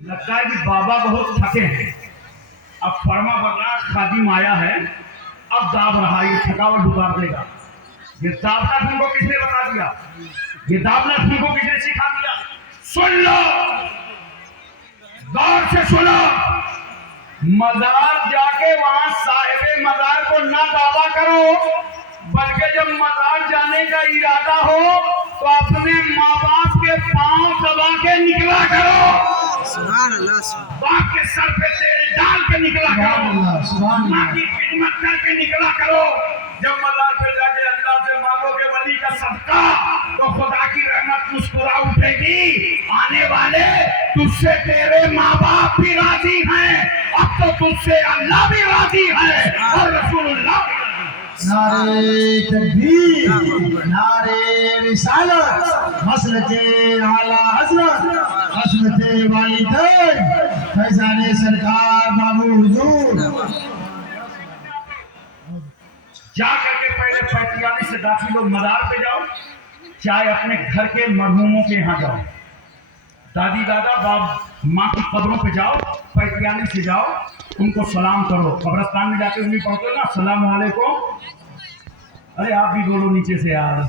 लगता है कि बाबा बहुत थके हैं। अब फर्मा बरदार खादिम आया है, अब दाब रहा, ये थकावट उतार देगा। ये दाबना तुमको किसने बता दिया? ये दाबना तुमको किसने सिखा दिया? सुन लो, गौर से सुनो। मजार जाके वहां साहिबे मजार को ना दावा करो, बल्कि जब मजार जाने का इरादा हो तो अपने माँ बाप के पांव दबा के निकला करो। सुभान अल्लाह। बाप के सर पे तेल डाल के निकला करो, माँ की खिदमत करके निकला करो। जब मजार पे जाके अल्लाह से मांगोगे वली का सदका, तो खुदा की रहमत मुस्कुरा उठेगी। आने वाले तुझसे तेरे माँ बाप भी राजी हैं, अब तो तुझसे अल्लाह भी राजी है और रसूलुल्लाह। नारे तकबीर, नारे रिसालत, मसलके आला हज़रत, हज़रत वालिदैन, फैज़ाने सरकार बाबू हुजूर। जा करके पहले पैतियानी से दाखिल हो, मजार पे जाओ, चाहे अपने घर के मरहूमों के यहाँ जाओ, दादी दादा बाप माँ की कब्रों पे जाओ, पैतियानी से जाओ, उनको सलाम करो। कब्रस्तान में जाके उन्हें पढ़ते हो ना, सलाम वालेकुम। अरे आप भी बोलो नीचे से यार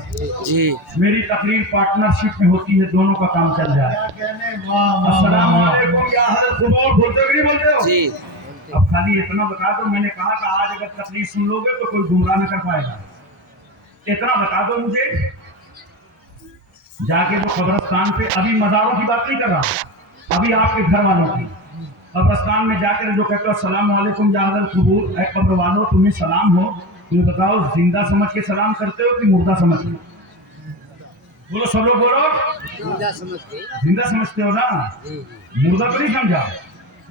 जी। मेरी तकरीर पार्टनरशिप में होती है, दोनों का काम चल जाए। अस्सलाम वालेकुम या हज़रत क़ुबूर, बोलते हो कि नहीं बोलते हो? जी। अब खाली इतना बता दो, मैंने कहा कि आज अगर तकरीर सुन लोगे तो कोई गुमराह नहीं कर पाएगा। इतना बता दो मुझे, जाके वो कब्रस्तान पे, अभी मज़ारों की बात नहीं कर रहा, अभी आपके घर वालों की, कब्रस्तान में जाकर जो कहते हो अस्सलाम वालेकुम या हज़रत क़ुबूर, ऐ कब्र वालों तुम्हें सलाम हो, ये बताओ जिंदा समझ के सलाम करते हो कि मुर्दा समझ के? बोलो सब लोग बोलो। जिंदा समझते। जिंदा समझते हो ना? मुर्दा तो नहीं समझा,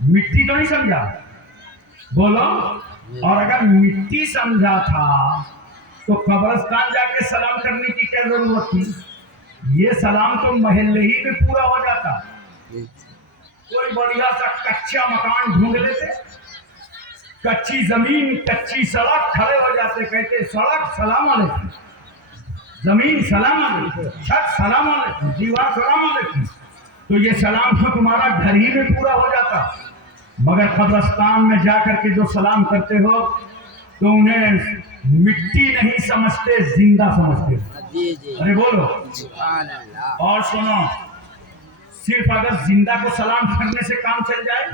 मिट्टी तो नहीं समझा, बोलो। और अगर मिट्टी समझा था तो कब्रस्तान जाके सलाम करने की क्या जरूरत थी? ये सलाम तो महल्ले ही में पूरा हो जाता। कोई बढ़िया सा कच्चा मकान ढूंढ लेते, कच्ची जमीन, कच्ची सड़क, खड़े हो जाते, कहते सड़क सलाम अलैकुम, जमीन सलाम अलैकुम, छत सलाम अलैकुम, दीवार सलाम अलैकुम, तो ये सलाम तो तुम्हारा घर ही में पूरा हो जाता। मगर कब्रस्तान में जाकर के जो सलाम करते हो तो उन्हें मिट्टी नहीं समझते, जिंदा समझते हो। जी जी। अरे बोलो। सुभान अल्लाह। और सुनो, सिर्फ अगर जिंदा को सलाम करने से काम चल जाए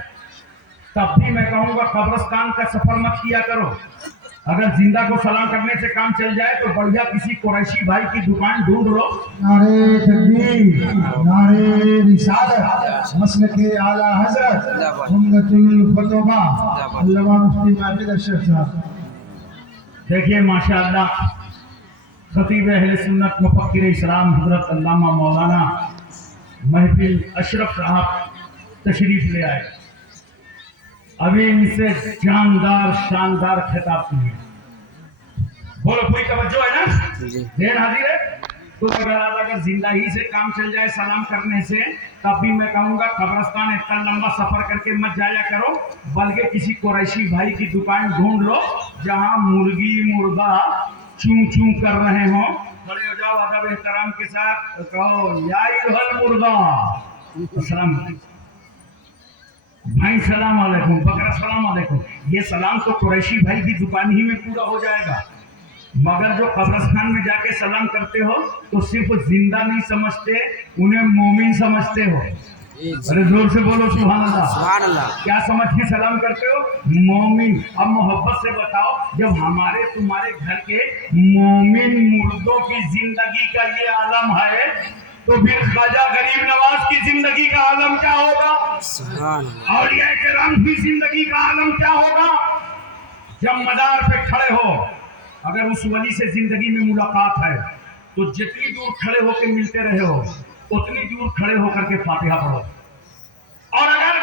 तब भी मैं कहूँगा कब्रस्तान का सफर मत किया करो। अगर जिंदा को सलाम करने से काम चल जाए तो बढ़िया किसी कुरैशी भाई की दुकान ढूंढ लो। नारे तकबीर, नारे रिसालत, मसलके आला हज़रत, उम्मतुल फतवा, अल्लामा मुफ्ती माजिद अशरफ साहब। देखिए माशाअल्लाह, खतीब अहले सुन्नत मुफक्किर इस्लाम हजरत अल्लामा मौलाना महफिल अशरफ साहब तशरीफ ले आए। अभी इनसे जानदार शानदार खिताब सुनिए। बोलो, पूरी तवज्जो है ना? देर हाजिर है। तो अगर जिंदा ही से काम चल जाए सलाम करने से, तब भी मैं कहूँगा कब्रस्तान इतना लंबा सफर करके मत जाया करो, बल्कि किसी कुरैशी भाई की दुकान ढूंढ लो जहाँ मुर्गी मुर्गा चूं चूं कर रहे हो। खड़े हो जाओ, अदब एहतराम के साथ कहो या अय्युहल मुर्गा, अस्सलाम भाई सलाम अलैकुम, बकरा सलाम अलैकुम। ये सलाम तो कुरैशी भाई की दुकान ही में पूरा हो जाएगा। मगर जो कब्रस्तान में जाके सलाम करते हो तो सिर्फ जिंदा नहीं समझते, उन्हें मोमिन समझते हो। अरे जोर से बोलो सुभान अल्लाह। सुभान अल्लाह। क्या समझ के सलाम करते हो? मोमिन। अब मोहब्बत से बताओ, जब हमारे तुम्हारे घर के मोमिन मुर्दों की जिंदगी का ये आलम है तो फिर ख्वाजा गरीब नवाज की जिंदगी का आलम क्या होगा? सुभान अल्लाह। औलिया किराम की जिंदगी का आलम क्या होगा? जब मजार पे खड़े हो, अगर उस वली से जिंदगी में मुलाकात है तो जितनी दूर खड़े होकर मिलते रहे हो उतनी दूर खड़े होकर के फातिहा पढ़ो। और अगर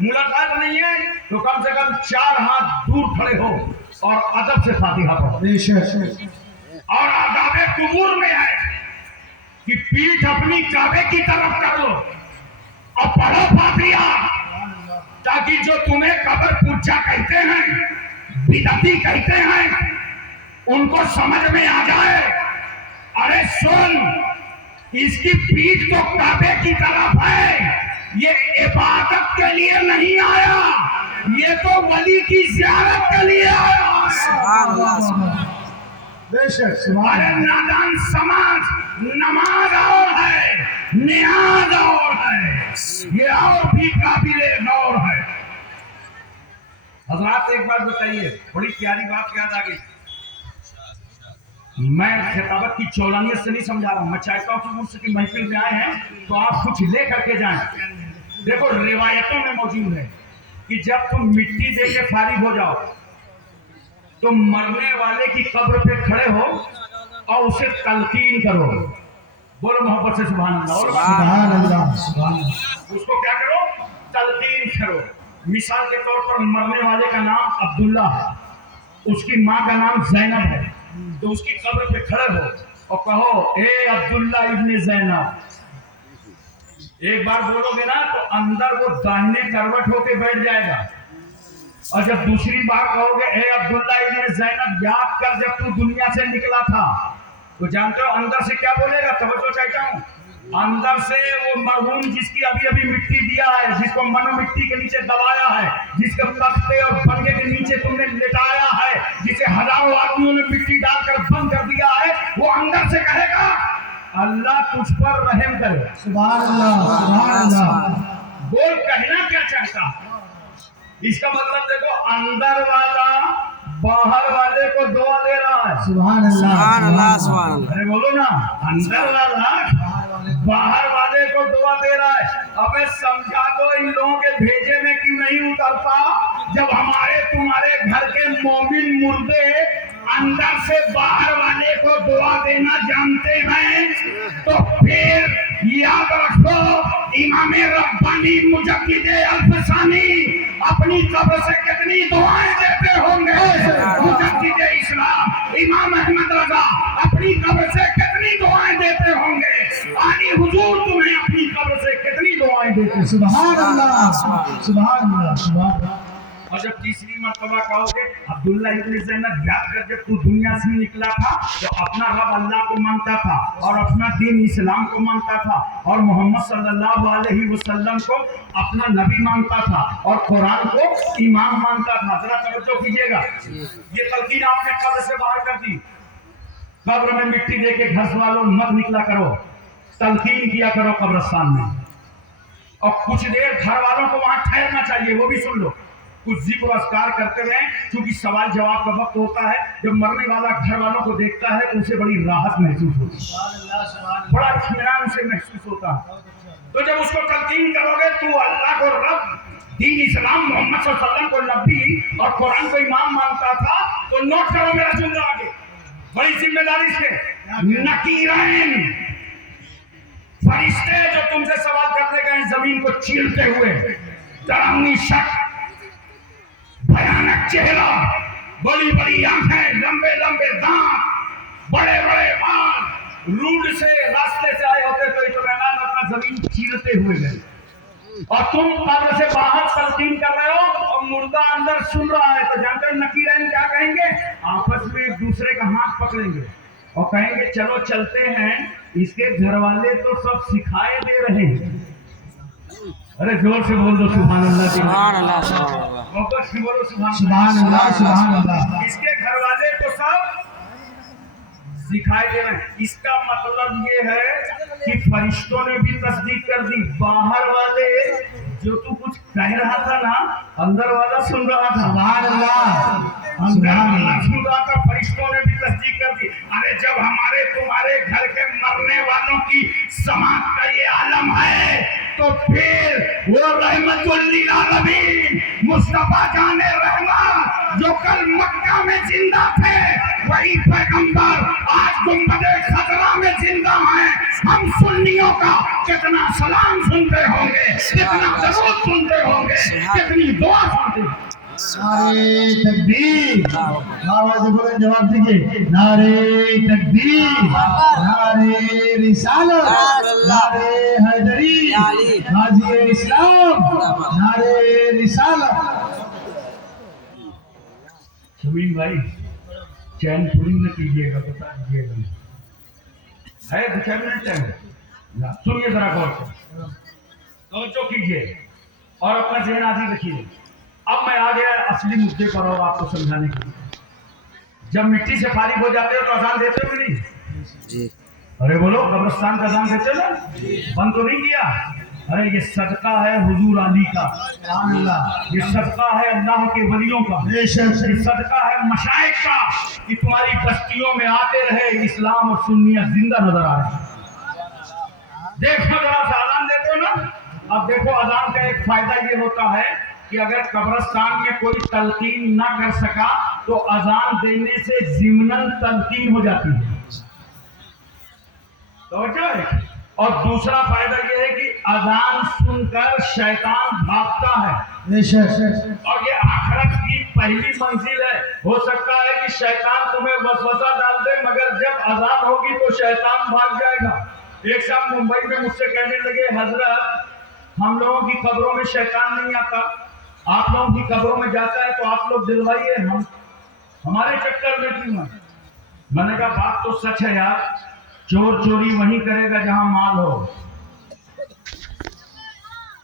मुलाकात नहीं है तो कम से कम 4 हाथ दूर खड़े हो और अदब से फातिहा पढ़ो। बेशक। और आदाबे कुबूर में है कि पीठ अपनी काबे की तरफ कर लो और पढ़ो फातिहा, ताकि जो तुम्हें कब्र पूछा कहते हैं, बिदअती कहते हैं, उनको समझ में आ जाए। अरे सुन, इसकी पीठ तो काबे की तरफ है, ये इबादत के नबी की जियारत के लिए आया है। सुभान अल्लाह। बेशक सुभान अरे नादान समाज नमाज और है, नियाज और है, ये और भी काबिले गौर है। हजरात एक बात बताइए, बड़ी प्यारी बात याद आ गई। मैं खिताबत की चौलानियत से नहीं समझा रहा हूं, मैं चाहता हूं कि मुझसे की महफिल में आए हैं तो आप कुछ ले करके जाएं। देखो रिवायतों में मौजूद है कि जब तुम मिट्टी दे के फारिग हो जाओ तो मरने वाले की कब्र पे खड़े हो और उसे तलकीन करो। बोलो मोहब्बत से सुभान अल्लाह। और सुभान अल्लाह सुभान अल्लाह। उसको क्या करो? तलकीन करो। मिसाल के तौर पर मरने वाले का नाम अब्दुल्ला है, उसकी माँ का नाम जैनब है, तो उसकी कब्र पे खड़े हो और कहो ए अब्दुल्ला इब्ने जैनब। एक बार बोलोगे ना तो अंदर वो दाहिने करवट होके बैठ जाएगा, और जब दूसरी बार कहोगे ए अब्दुल्ला इब्ने जैनब याद कर जब तू दुनिया से निकला था, तो जानते हो अंदर से क्या बोलेगा? तवज्जो चाहता हूँ। अंदर से वो मरहूम जिसकी अभी अभी मिट्टी दिया है, जिसको मनो मिट्टी के नीचे दबाया है, जिसके तख्ते और पंगे के नीचे तुमने लिटाया है, जिसे हजारों आदमियों ने मिट्टी डालकर बंद कर दिया है, वो अंदर से कहेगा अल्लाह तुझ पर रहम करे। सुभान अल्लाह सुभान अल्लाह। बोल कहना क्या चाहता? इसका मतलब देखो, अंदर वाला बाहर वाले को दुआ दे रहा है। सुभान अल्लाह सुभान अल्लाह। सुभान अल्लाह। अरे बोलो ना, अंदर वाला बाहर वाले को दुआ दे रहा है। अबे समझा दो इन लोगों के भेजे में क्यों नहीं उतरता? जब हमारे तुम्हारे घर के मोमिन मुर्दे अंदर से बाहर वाले को दुआ देना जानते हैं, तो फिर याद रखो इमाम रब्बानी मुजद्दिद अल्फसानी अपनी कब्र से कितनी दुआएं देते होंगे। मुजद्दिद इस्लाम इमाम अहमद रजा अपनी कब्र से कितनी दुआएं देते होंगे। आली हुजूर तुम्हें अपनी कब्र से कितनी दुआएं देते हैं। सुभान अल्लाह सुभान अल्लाह सुभान अल्लाह। और जब तीसरी मर्तबा कहोगे अब्दुल्ला इब्ने ज़ैनब याद कर जब तू दुनिया से निकला था तो अपना रब अल्लाह को मानता था और अपना दीन इस्लाम को मानता था और मोहम्मद सल्लल्लाहु अलैहि वसल्लम को अपना नबी मानता था और कुरान को इमाम मानता था। जरा तवज्जो कीजिएगा, ये तलकीन आपने कब्र से बाहर कर दी। कब्र में मिट्टी दे के घर वालों मत निकला करो, तलकीन किया करो कब्रिस्तान में। और कुछ देर घर वालों को वहां ठहरना चाहिए, वो भी सुन लो। कुछ जिक्र अस्कार करते रहें, क्योंकि सवाल जवाब का वक्त होता है। जब मरने वाला घर वालों को देखता है तो उसे बड़ी राहत महसूस होती है, बड़ा इत्मीनान उसे महसूस होता है। तो जब उसको तलकीन करोगे तू अल्लाह को रब, दीन इस्लाम, मोहम्मद सल्लल्लाहु अलैहि वसल्लम को नबी और कुरान को इमाम मानता था, तो नोट करो मेरा जुमला आगे, बड़ी जिम्मेदारी से। नकीरैन फरिश्ते जो तुमसे सवाल करने गए जमीन को चीरते हुए, डरावनी शक्ल, भयानक चेहरा, बड़ी बड़ी आंखें, लंबे लंबे दांत, बड़े बड़े बाल, रूड से रास्ते से आए होते तो इत्मीनान अपना जमीन चीरते हुए गए। और तुम कब्र से बाहर तलकीन कर रहे हो और मुर्दा अंदर सुन रहा है, तो जानते हो नकीरैन क्या कहेंगे? आपस में एक दूसरे का हाथ पकड़ेंगे और कहेंगे चलो चलते हैं, इसके घर वाले तो सब सिखाए दे रहे हैं। अरे जोर से बोल दो सुभान अल्लाह। सुभान अल्लाह। सुभान अल्लाह। वापस भी बोलो सुभान अल्लाह सुभान अल्लाह। इसके घर वाले तो सब सिखाई दे रहे हैं। इसका मतलब ये है कि फरिश्तों ने भी तस्दीक कर दी। बाहर वाले जो तू कुछ कह रहा था ना, अंदर वाला सुन रहा था। सुभान अल्लाह अंदर वाला सुन रहा था, फरिश्तों ने भी तस्दीक कर दी। अरे जब हमारे तुम्हारे घर के मरने वालों की समात का ये आलम है, तो फिर वो रहमतुल लिल आलमीन मुस्तफा जाने रहमत जो कल मक्का में जिंदा थे, वही पैगंबर आज गुंबदे खतरा में जिंदा हैं। हम सुन्नियों का कितना सलाम सुनते होंगे, कितना दरूद सुनते होंगे, कितनी दुआ सुनते होंगे। नारे तकबीर, आवाज से बोलें, जवाब दीजिए। नारे तकबीर, नारे रिसालत, नारे हैदरी, गाजी इस्लाम, नारे रिसालत। सुमीन भाई चैन पूरी न कीजिएगा, बता दीजिएगा। है 2-4 मिनट टाइम, सुनिए जरा गौर से, तो कीजिए और अपना जहन आदि रखिए। अब मैं आ गया असली मुद्दे पर और आपको समझाने के लिए। जब मिट्टी से फारिग हो जाते हो तो अजान देते हो कि नहीं? जी। अरे बोलो, कब्रिस्तान का अजान देते हो ना? बंद तो नहीं किया? अरे ये सदका है हुजूर अली का, ये सदका है अल्लाह के वलियों का, ये सदका है मशाइख का कि तुम्हारी बस्तियों में आते रहे इस्लाम और सुन्नियत जिंदा नजर आ रहे। देखो जरा सा अजान देते हो ना। अब देखो अजान का एक फायदा ये होता है कि अगर कब्रिस्तान में कोई तलकीन ना कर सका तो अजान देने से जिम्नन तलकीन हो जाती है। तो और दूसरा फायदा यह है कि अजान सुनकर शैतान भागता है, और ये आखिरत की पहली मंजिल है। हो सकता है कि शैतान तुम्हें वसवसा डाल दे, मगर जब अजान होगी तो शैतान भाग जाएगा। एक साहब मुंबई में मुझसे कहने लगे, हजरत हम लोगों की कब्रों में शैतान नहीं आता, आप लोगों की कब्रों में जाता है, तो आप लोग दिलवाइए, हम हमारे चक्कर में क्यों है? मैंने कहा बात तो सच है यार, चोर चोरी वहीं करेगा जहां माल हो।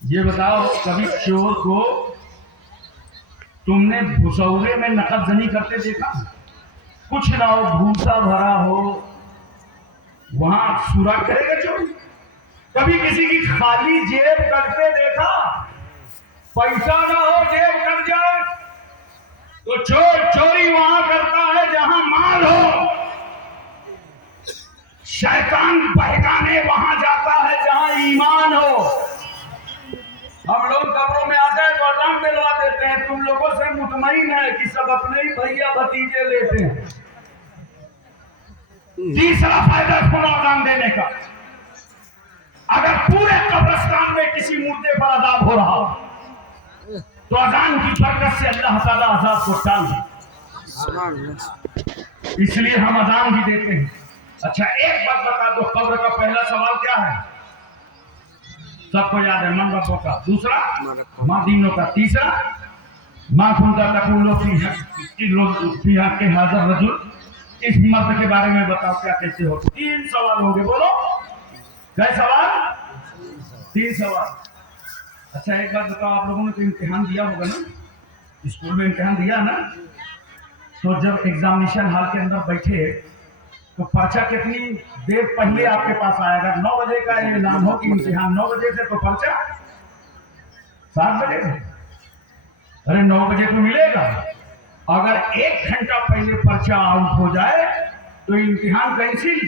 ये बताओ कभी चोर को तुमने भुसौरे में नकदजनी करते देखा? कुछ ना हो, भूसा भरा हो, वहां सुराख करेगा चोर? कभी किसी की खाली जेब कटते देखा? पैसा ना हो, जेब कट जाए तो चोर चोरी वहां करता है जहां माल हो। शैतान बहकाने वहां जाता है जहां ईमान हो। हम लोग कब्रों में आते हैं तो अजान दिलवा देते हैं, तुम लोगों से मुतमईन है कि सब अपने ही भैया भतीजे लेते हैं। तीसरा फायदा सुनो अजान देने का, अगर पूरे कब्रिस्तान में किसी मुर्दे पर अजाब हो रहा तो अजान की बरकत से अल्लाह ताला अजाब को टाल दे, इसलिए हम अजान भी देते हैं। अच्छा एक बात बता दो, कब्र का पहला सवाल क्या है? सबको याद है, मन रब्बों का। दूसरा माँ दीनों का। तीसरा माँ खुदा तकुलो फी के हाजिर रजुल, इस मर्द के बारे में बताओ क्या कैसे हो। 3 सवाल हो गए, बोलो क्या सवाल? 3 सवाल। अच्छा एक बात बताओ, आप लोगों ने तो इम्तिहान दिया होगा ना, स्कूल में इम्तिहान दिया ना? तो जब एग्जामिनेशन हॉल के अंदर बैठे तो पर्चा कितनी देर पहले आपके पास आएगा? 9 बजे का ऐलान हो कि इम्तिहान 9 बजे से, तो पर्चा 7 बजे से। अरे 9 बजे तो मिलेगा। अगर 1 घंटा पहले पर्चा आउट हो जाए तो इम्तिहान कैंसिल,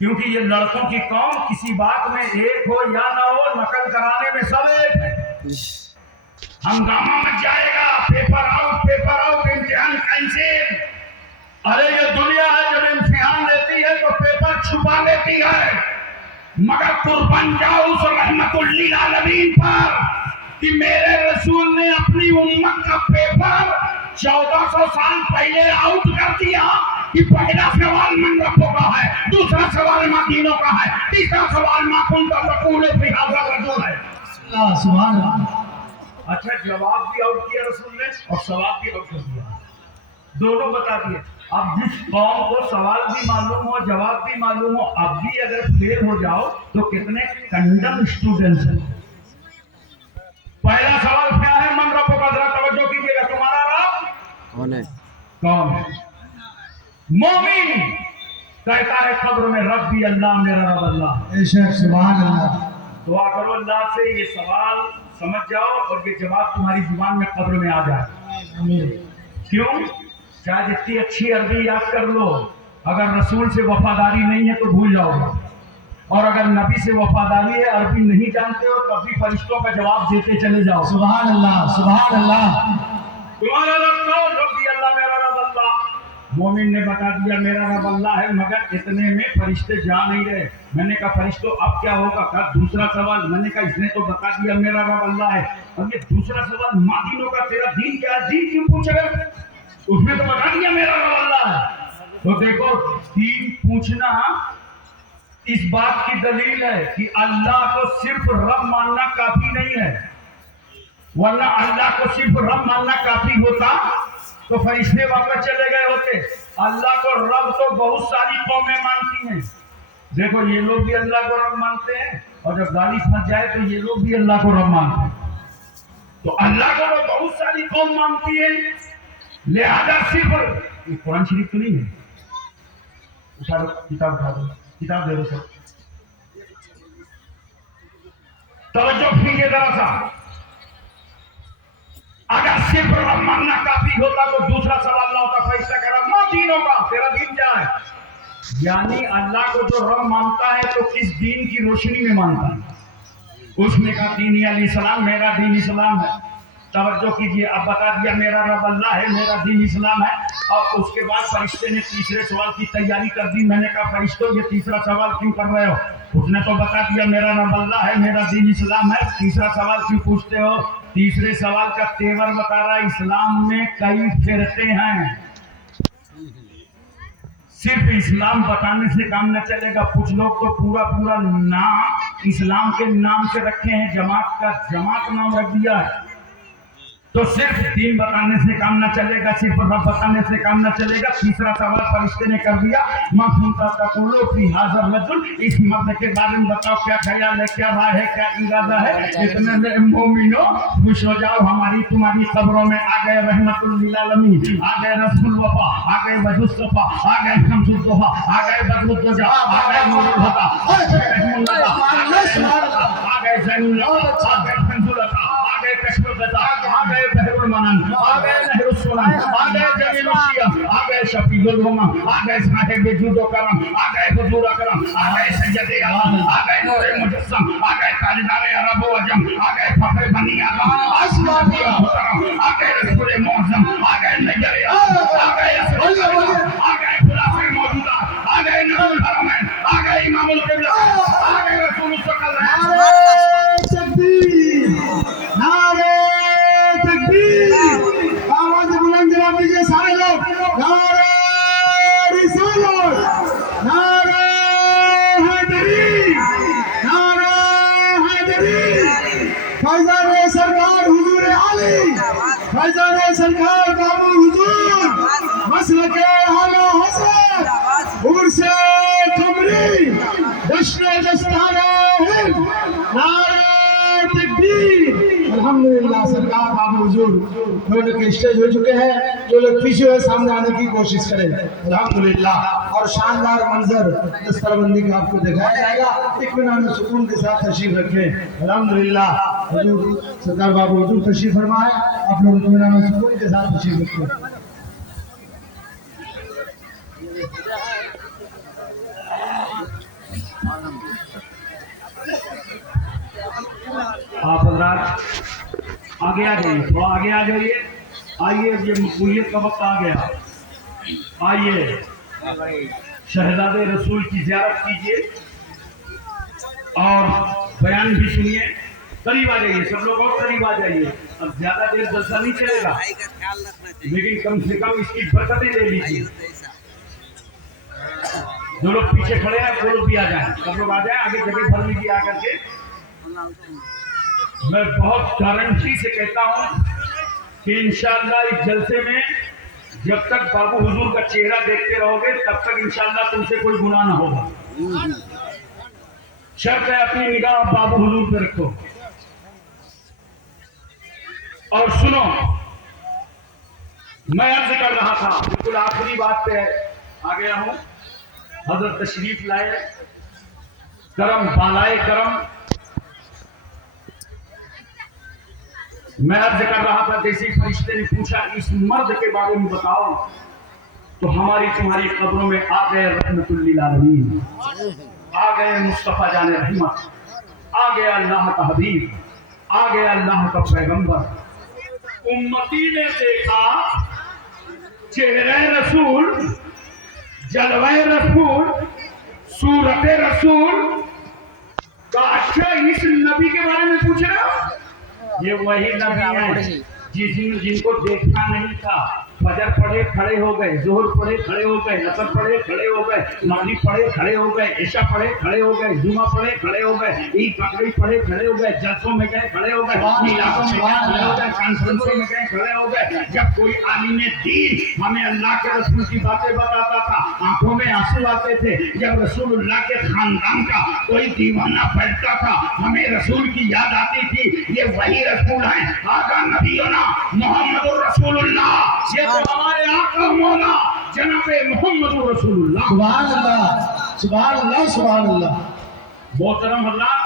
क्योंकि ये लड़कों की कौम किसी बात में एक हो या ना हो, नकल कराने में सब एक है। हंगामा मच जाएगा, पेपर आउट, इम्तिहान कैंसिल। अरे ये दुनिया है, जब इम्तिहान लेती है तो पेपर छुपा लेती है, मगर कुर्बान जाओ उस रहमतुल लिल आलमीन पर कि मेरे रसूल ने अपनी उम्मत का पेपर 1400 साल पहले आउट कर दिया कि पहला सवाल मन रब्बों का है, दूसरा सवाल माँ दीनों का है, तीसरा सवाल माँ कुंता तकूल फी हाज़ा रजूल है। सुभान अल्लाह। अच्छा जवाब भी आउट किया रसूल ने और सवाल भी आउट कर दिया, दोनों बता दिए। अब जिस कौम को सवाल भी मालूम हो, जवाब भी मालूम हो, अब भी अगर फेल हो जाओ तो कितने कंडम स्टूडेंट्स हैं। पहला सवाल क्या है? मन रब्बों का, जरा तवज्जो कीजिएगा, तुम्हारा रब कौन है? कौन है? मोमिन कहता है कब्र में रब्बी अल्लाह, मेरा रब अल्लाह। सुभान अल्लाह। दुआ करो अल्लाह से ये सवाल समझ जाओ और ये जवाब तुम्हारी जुबान में कब्र में आ जाए। क्यों? चाहे जितनी अच्छी अरबी याद कर लो, अगर रसूल से वफादारी नहीं है तो भूल जाओगे, और अगर नबी से वफादारी है, अरबी नहीं जानते हो, तब भी फरिश्तों का जवाब देते चले जाओ। सुभान अल्लाह, सुभान अल्लाह। तुम्हारा रब कौन? रब्बी अल्लाह, मेरा रब अल्लाह। मोमिन ने बता दिया मेरा रब अल्लाह है, मगर इतने में फरिश्ते जा नहीं रहे। मैंने कहा फरिश्तों अब क्या होगा? कहा दूसरा सवाल। मैंने कहा इसने तो बता दिया मेरा रब अल्लाह है, और ये दूसरा सवाल माँ दीनों का, तेरा दीन क्या है, दीन क्यों पूछ रहे? उसने तो बता दिया मेरा रब अल्लाह है। तो देखो दीन पूछना इस बात की दलील है कि अल्लाह को सिर्फ रब मानना काफी नहीं है, वरना अल्लाह को सिर्फ रब मानना काफी होता तो फरिश्ते वापस चले गए होते। अल्लाह को रब तो बहुत सारी कौमें मानती हैं। देखो ये लोग भी अल्लाह को रब मानते हैं, और जब गाली फंस जाए तो ये लोग भी अल्लाह को रब मानते हैं। تو اللہ کو تو بہت ساری قوم مانتی ہے، لہذا صرف یہ قرآن شریف تو نہیں ہے، اٹھا دو کتاب، اٹھا دو کتاب، دے دو سر، توجہ کیجیے ذرا سا۔ اگر صرف رب ماننا کافی ہوتا تو دوسرا سوال نہ ہوتا، فیصلہ کرا ماں دینوں کا، تیرا دین کیا ہے؟ یعنی اللہ کو جو رب مانتا ہے تو کس دین کی روشنی میں مانتا ہے؟ اس نے کہا دین علیہ السلام، میرا دین اسلام ہے۔ توجہ کیجیے، اب بتا دیا میرا رب اللہ ہے، میرا دین اسلام ہے، اور اس کے بعد فرشتے نے تیسرے سوال کی تیاری کر دی۔ میں نے کہا فرشتوں یہ تیسرا سوال کیوں کر رہے ہو؟ اس نے تو بتا دیا میرا رب اللہ ہے، میرا دین اسلام ہے، تیسرا سوال کیوں پوچھتے ہو؟ تیسرے سوال کا تیور بتا رہا ہے، اسلام میں کئی فرقے ہیں، صرف اسلام بتانے سے کام نہ چلے گا۔ کچھ لوگ تو پورا نام اسلام کے نام سے رکھے ہیں، جماعت کا جماعت نام رکھ دیا ہے۔ تو صرف دین بتانے سے کام نہ چلے گا، صرف رب بتانے سے کام نہ چلے گا۔ تیسرا سوال فرشتے نے کر دیا، ما کنت تقول فی ھذا الرجل، اس مرد کے بارے میں بتاؤ کیا خیال ہے، کیا رائے ہے، کیا ارادہ ہے؟ اتنے مومنوں خوش ہو جاؤ، ہماری تمہاری قبروں میں آ گئے رحمت للعالمین، آ گئے رسول وفا، آ گئے وجہ الصفا، آ گئے شمس الضحا، آ گئے بدر الدجا، آ گئے نور الہدی، آ گئے زین اللہ، آ گئے کنز العطا، آ گئے کشف الغطا، آ گئے بحر المنن، آ گئے نہر السنن، آ گئے جلیل الشیعہ، آ گئے شفیع الامم، آ گئے صاحب جود و کرم، آ گئے حضور اکرم، آ گئے سید اعظم، آ گئے نور مجسم، آ گئے تاجدار عرب و عجم، آ گئے فخر بنی آدم، آسمانی محترم، آ گئے رسول معظم، آ گئے نجر اعظم، آ گئے اسد آ گئے خلافہ موجودہ، آ گئے نبی الحرمین، آ گئے امام القبلہ، آ گئے رسول الثقلین۔ تکبیر، نعرہ تکبیر، آواز بلند جواب دیجیے سارے لوگ، نعرہ رسالت، نعرہ حیدری، نعرہ حیدری، فیضان سرکار حضور علی، فیضان سرکار بابو حضور، مسلک اعلی حضرت عرس قمری، جشن دستانہ ہند، نعرہ تکبیر۔ الحمدللہ سرکار بابو حضور جو لوگ اسٹیج ہو چکے ہیں، جو لوگ پیچھے ہوئے سامنے آنے کی کوشش کریں الحمدللہ، اور شاندار منظر دستار بندی کا آپ کو دکھایا جائے گا، اطمینان و سکون کے ساتھ تشریف رکھیں الحمدللہ۔ حضور سرکار بابو حضور تشریف فرمائے، آپ لوگ اطمینان و سکون کے ساتھ تشریف رکھیں۔ آپ حضرات آگے آ جائیے، تھوڑا آگے آ جائیے، آئیے، یہ مقبولیت کا وقت آ گیا، آئیے شہزاد رسول کی زیارت کیجیے اور بیان بھی سنیے۔ قریب آ جائیے سب لوگ، اور قریب آ جائیے، اب زیادہ دیر جلسہ نہیں چلے گا، بھائی کا خیال رکھنا چاہیے۔ لیکن کم سے کم اس کی برکتیں لے لیجیے۔ جو لوگ پیچھے کھڑے ہیں وہ لوگ بھی آ جائیں، سب لوگ آ جائیں، آگے جگہ بھر لیجیے آ کر کے۔ میں بہت گارنٹی سے کہتا ہوں کہ انشاءاللہ اس جلسے میں جب تک بابو حضور کا چہرہ دیکھتے رہو گے تب تک انشاءاللہ تم سے کوئی گناہ نہ ہوگا۔ شرط ہے اپنی نگاہ بابو حضور پہ رکھو۔ اور سنو، میں عرض کر رہا تھا، بالکل آخری بات پہ آ گیا ہوں، حضرت تشریف لائے، کرم بالائے کرم۔ میں عرض کر رہا تھا جیسے فرشتے نے پوچھا اس مرد کے بارے میں بتاؤ، تو ہماری تمہاری قبروں میں آ گئے رحمت للعالمین، آ گئے مصطفیٰ جان رحمت، آ گیا اللہ کا حبیب، آ گیا اللہ کا پیغمبر۔ امتی نے دیکھا چہرہ رسول، جلوہ رسول، صورت رسول، تو اچھا اس نبی کے بارے میں پوچھ رہا ہو؟ یہ وہی نبی ہیں جن کو دیکھا نہیں تھا، फजर पढ़े खड़े हो गए, जोहर पढ़े खड़े हो गए, असर पढ़े खड़े हो गए, मगरिब पढ़े खड़े हो गए, इशा पढ़े खड़े हो गए, जुमा पढ़े खड़े हो गए, ईद बकरीद पढ़े खड़े हो गए, जलसों में गए खड़े हो गए, मिलादों में गए खड़े हो गए, कॉन्फ्रेंसों में गए खड़े हो गए। जब कोई आलिम दीन हमें अल्लाह के रसूल की बातें बताता था, आंखों में आंसू आते थे। जब रसूलुल्लाह के खानदान का कोई दीवाना बैठता था, हमें रसूल की याद आती थी, ये वही रसूल है, आका नबीना मोहम्मदुर रसूलुल्लाह। ये तो हमारे आका मौला जनाबे मोहम्मदुर रसूलुल्लाह। सुभान अल्लाह, सुभान अल्लाह, सुभान अल्लाह। मोहतरम हज़रात,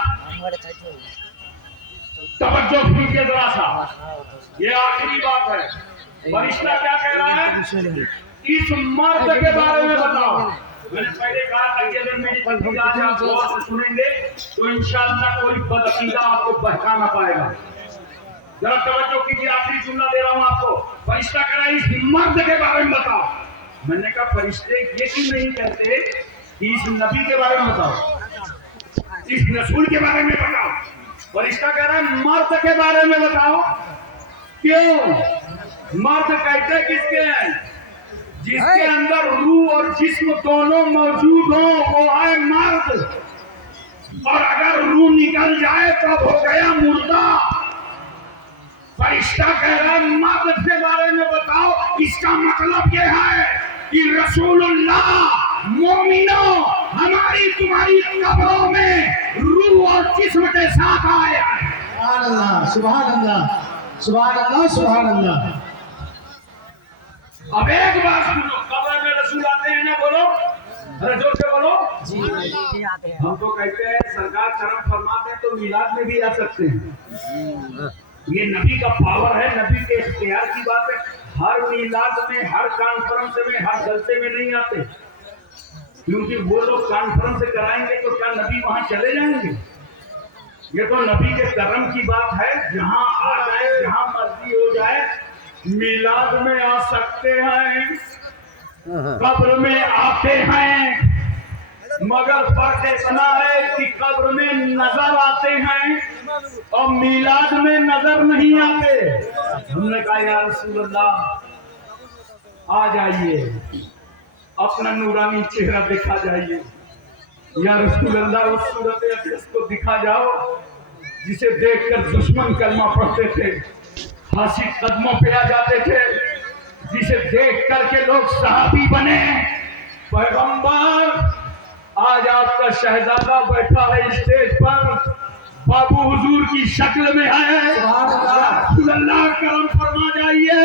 तवज्जो कीजिए जरा सा, ये आखिरी बात है। फरिश्ता क्या कह रहा है? इस मर्द के बारे में बताओ। मैंने पहले कहा था कि अगर मेरी तकरीर आज आप गौर से सुनेंगे तो इंशाअल्लाह कोई बदअकीदा आपको बहका ना पाएगा। जरा तवज्जो कीजिए, आखिरी जुमला दे रहा हूँ आपको। फरिश्ता कह रहा है इस मर्द के बारे में बताओ। मैंने कहा फरिश्ते ये क्यों नहीं कहते कि इस नबी के बारे में बताओ, इस रसूल के बारे में बताओ? फरिश्ता कह रहा है मर्द के बारे में बताओ। क्यों? मर्द कहते किसके हैं? जिसके अंदर रूह और जिस्म दोनों मौजूद हो वो है मर्द। और अगर रूह निकल जाए तब हो गया मुर्दा। फरिश्ता कह रहा है मर्द के बारे में बताओ। इसका मतलब ये है कि रसूलुल्लाह मोमिनो हमारी तुम्हारी कब्रों में रूह और जिस्म के साथ आया है। सुभान अल्लाह, सुभान अल्लाह, सुभान अल्लाह, सुभान अल्लाह। अब एक बात सुनो, कब्र में रसूल आते हैं ना, बोलो, अरे जोर से बोलो। हम तो कहते हैं सरकार करम फरमाते हैं तो मिलाद में भी आ सकते हैं। ये नबी का पावर है, नबी के इख्तियार की बात है। हर मिलाद में, हर कॉन्फ्रेंस में, हर जलसे में नहीं आते, क्योंकि वो लोग कॉन्फ्रेंस कराएंगे तो क्या नबी वहां चले जाएंगे? ये तो नबी के करम की बात है, जहां आ जाए, जहां मर्जी हो जाए, मिलाद में आ सकते हैं, कब्र में आते हैं, मगर फर्क इतना है कि कब्र में नजर आते हैं और मिलाद में नजर नहीं आते। हमने कहा या रसूल अल्लाह आ जाइए, अपना नूरानी चेहरा दिखा जाइए। या रसूल अल्लाह उस सूरत अक़दस को दिखा जाओ जिसे देखकर दुश्मन कलमा पढ़ते थे, हासिद कदमों पे आ जाते थे, जिसे देख करके लोग सहाबी बने। पैगंबर आज आपका शहजादा बैठा है स्टेज पर, बाबू हुजूर की शक्ल में है। अल्लाह करम फरमा जाइए,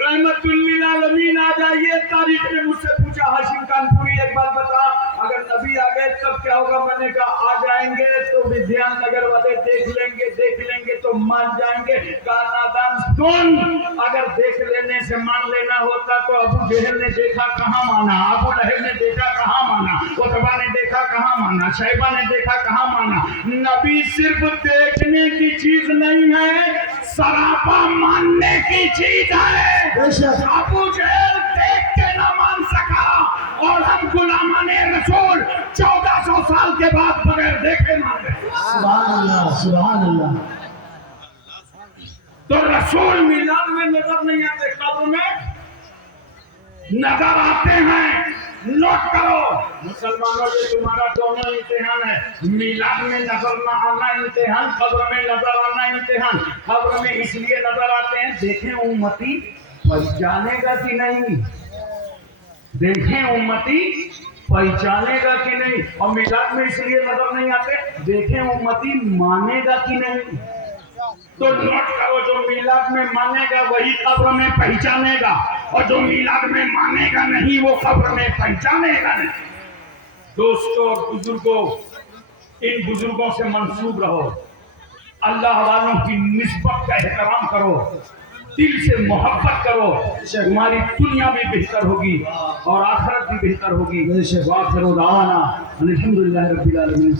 रहमतुल लिल आलमीन आ जाइए। तारीख ने मुझसे पूछा हाशिम कानपुरी एक बात बता, अगर नबी आ गए तब क्या होगा? मैंने कहा आ जाएंगे तो विद्यान नगर वाले देख लेंगे तो मान जाएंगे। नादान सुन, अगर देख लेने से मान लेना होता तो अबू जहल ने देखा कहाँ माना, अबू लहब ने देखा कहाँ माना, उतबा ने देखा कहाँ माना, शैबा ने देखा कहाँ माना। नबी सिर्फ देखने की चीज नहीं है, सरापा मानने की चीज है। अबू जहल देख के न मान सका और हम गुलामाने रसूल 1400 साल के बाद बगैर देखे मान गए। सुभान अल्लाह, सुभान अल्लाह। तो रसूल मिलाद में नजर नहीं आते, कब्र में नजर आते हैं। नोट करो मुसलमानों, ये तुम्हारा दोनों इम्तिहान है। मिलाद में नजर न आना इम्तिहान, कब्र में नजर आना इम्तिहान। कब्र में इसलिए नजर आते हैं देखें उम्मती पहचानेगा कि नहीं, देखें उम्मती पहचानेगा कि नहीं। और मिलाद में इसलिए नजर नहीं आते देखें उम्मती मानेगा कि नहीं। तो नोट करो, जो मिलाद में मानेगा वही कब्र में पहचानेगा, और जो मिलाद में मानेगा नहीं वो कब्र में पहचानेगा नहीं। दोस्तों और बुजुर्गों, इन बुजुर्गों से मंसूब रहो, अल्लाह वालों की निस्बत का एहतराम करो, दिल से मोहब्बत करो, तुम्हारी दुनिया भी बेहतर होगी और आखिरत भी बेहतर होगी। वाखिर दावाना अल्हम्दुलिल्लाहि रब्बिल आलमीन।